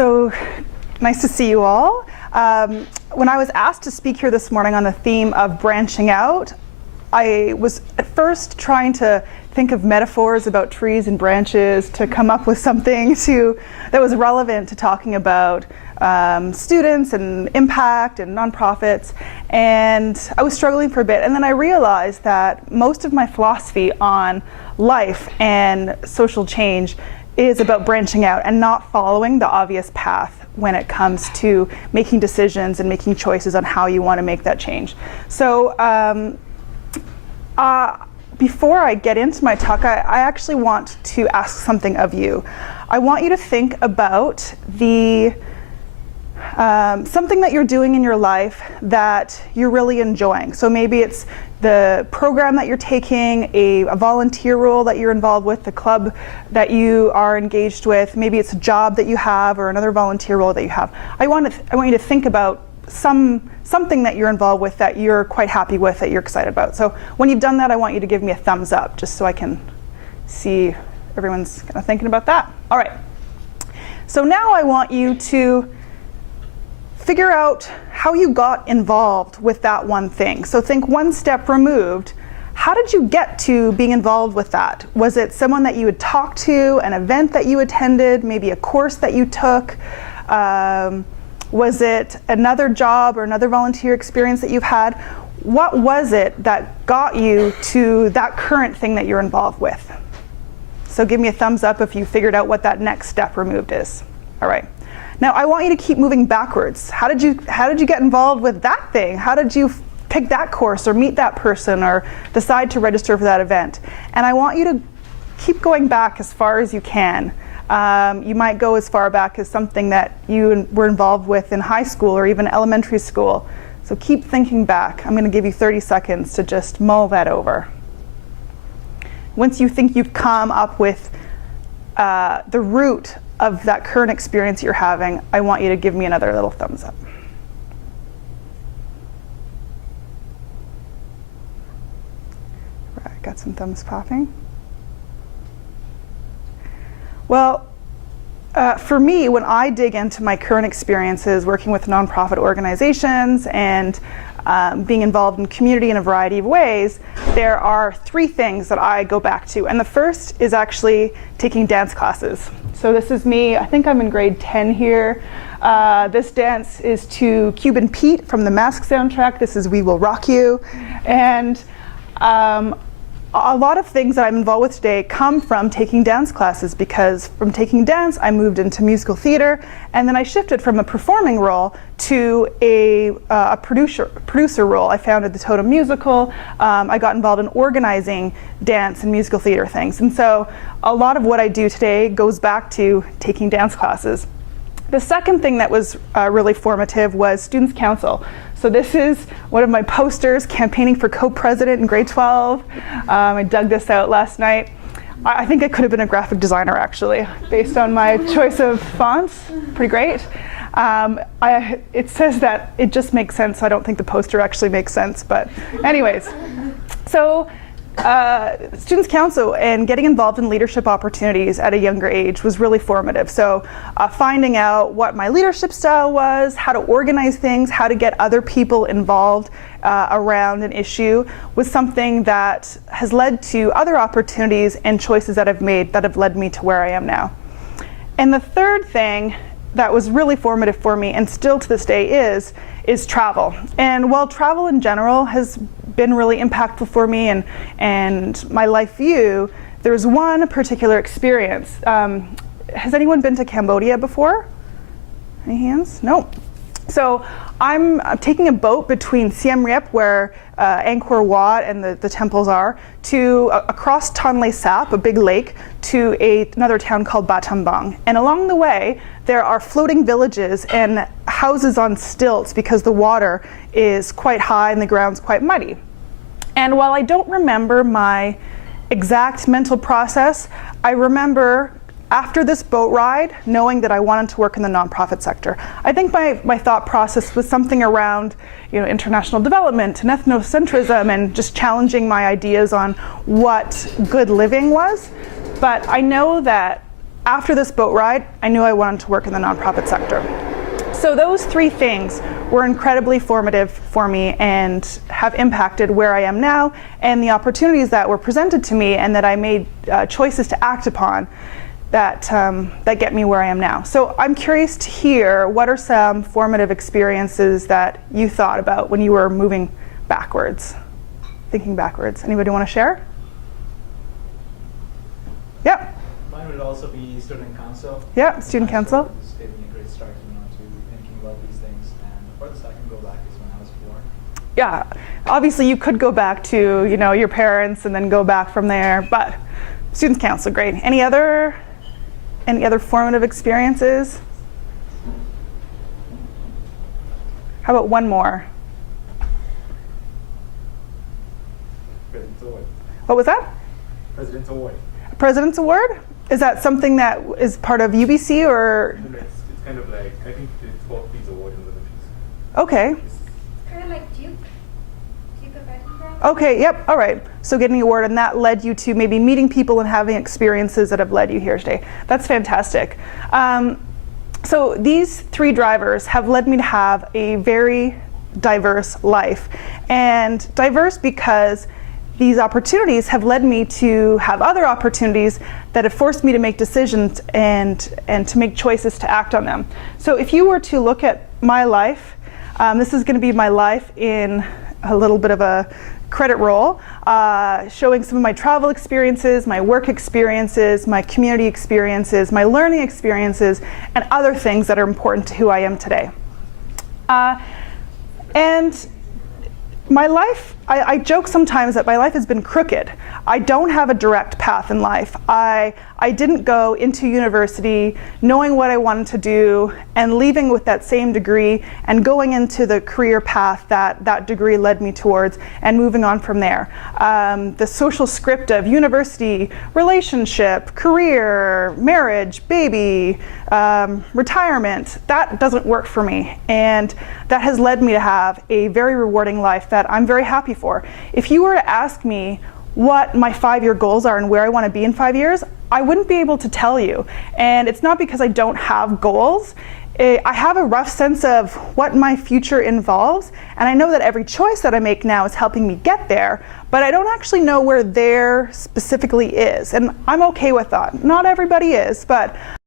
So nice to see you all. When I was asked to speak here this morning on the theme of branching out, I was at first trying to think of metaphors about trees and branches to come up with something that was relevant to talking about students and impact and nonprofits, and I was struggling for a bit, and then I realized that most of my philosophy on life and social change is about branching out and not following the obvious path when it comes to making decisions and making choices on how you want to make that change. So before I get into my talk, I actually want to ask something of you. I want you to think about something that you're doing in your life that you're really enjoying. So maybe it's the program that you're taking, a volunteer role that you're involved with, the club that you are engaged with, maybe it's a job that you have or another volunteer role that you have. I want you to think about something that you're involved with that you're quite happy with, that you're excited about. So when you've done that, I want you to give me a thumbs up just so I can see everyone's kind of thinking about that. All right. So now I want you to figure out how you got involved with that one thing. So think one step removed. How did you get to being involved with that? Was it someone that you had talked to, an event that you attended, maybe a course that you took? Was it another job or another volunteer experience that you've had? What was it that got you to that current thing that you're involved with? So give me a thumbs up if you figured out what that next step removed is. All right. Now I want you to keep moving backwards. How did you get involved with that thing? How did you pick that course or meet that person or decide to register for that event? And I want you to keep going back as far as you can. You might go as far back as something that you were involved with in high school or even elementary school. So keep thinking back. I'm going to give you 30 seconds to just mull that over. Once you think you've come up with the root of that current experience you're having, I want you to give me another little thumbs up. Right, got some thumbs popping. Well, for me, when I dig into my current experiences working with nonprofit organizations and being involved in community in a variety of ways, there are three things that I go back to. And the first is actually taking dance classes. So this is me, I think I'm in grade 10 here. This dance is to Cuban Pete from the Mask soundtrack. This is We Will Rock You. And a lot of things that I'm involved with today come from taking dance classes, because from taking dance, I moved into musical theater, and then I shifted from a performing role to a producer role. I founded the Totem Musical. I got involved in organizing dance and musical theater things. And so a lot of what I do today goes back to taking dance classes. The second thing that was really formative was Students' Council. So this is one of my posters campaigning for co-president in grade 12. I dug this out last night. I think I could have been a graphic designer, actually, based on my choice of fonts. Pretty great. It says that it just makes sense. I don't think the poster actually makes sense, but anyways. So Students' Council and getting involved in leadership opportunities at a younger age was really formative. So finding out what my leadership style was, how to organize things, how to get other people involved around an issue was something that has led to other opportunities and choices that I've made that have led me to where I am now. And the third thing that was really formative for me, and still to this day is travel. And while travel in general has been really impactful for me and my life view, there's one particular experience. Has anyone been to Cambodia before? Any hands? No. So I'm taking a boat between Siem Reap, where Angkor Wat and the temples are, to across Tonle Sap, a big lake, to another town called Battambang. And along the way, there are floating villages and houses on stilts because the water is quite high and the ground's quite muddy. And while I don't remember my exact mental process, I remember after this boat ride, knowing that I wanted to work in the nonprofit sector. I think my thought process was something around international development and ethnocentrism and just challenging my ideas on what good living was. But I know that after this boat ride, I knew I wanted to work in the nonprofit sector. So those three things were incredibly formative for me and have impacted where I am now and the opportunities that were presented to me and that I made choices to act upon that get me where I am now. So I'm curious to hear, what are some formative experiences that you thought about when you were moving backwards, thinking backwards? Anybody want to share? Yep. Mine would also be student council. Yeah, student council. This gave me a great start, to thinking about these things. And the furthest I can go back is when I was 4. Yeah, obviously you could go back to your parents and then go back from there, but student council, great. Any other formative experiences? How about one more? President's Award. What was that? President's Award. President's Award? Is that something that is part of UBC or? It's kind of like, I think it's called Peace Award in the Philippines. Okay. Kind of like Duke of Edinburgh. Okay, yep, all right. So getting an award, and that led you to maybe meeting people and having experiences that have led you here today. That's fantastic. So these three drivers have led me to have a very diverse life. And diverse because these opportunities have led me to have other opportunities that have forced me to make decisions and to make choices to act on them. So if you were to look at my life, this is going to be my life in a little bit of a credit roll, showing some of my travel experiences, my work experiences, my community experiences, my learning experiences, and other things that are important to who I am today. And my life, I joke sometimes that my life has been crooked. I don't have a direct path in life. I didn't go into university knowing what I wanted to do and leaving with that same degree and going into the career path that that degree led me towards and moving on from there. The social script of university, relationship, career, marriage, baby, retirement, that doesn't work for me. And that has led me to have a very rewarding life that I'm very happy for. If you were to ask me what my 5-year goals are and where I want to be in 5 years, I wouldn't be able to tell you. And it's not because I don't have goals. I have a rough sense of what my future involves, and I know that every choice that I make now is helping me get there, but I don't actually know where there specifically is. And I'm okay with that. Not everybody is, but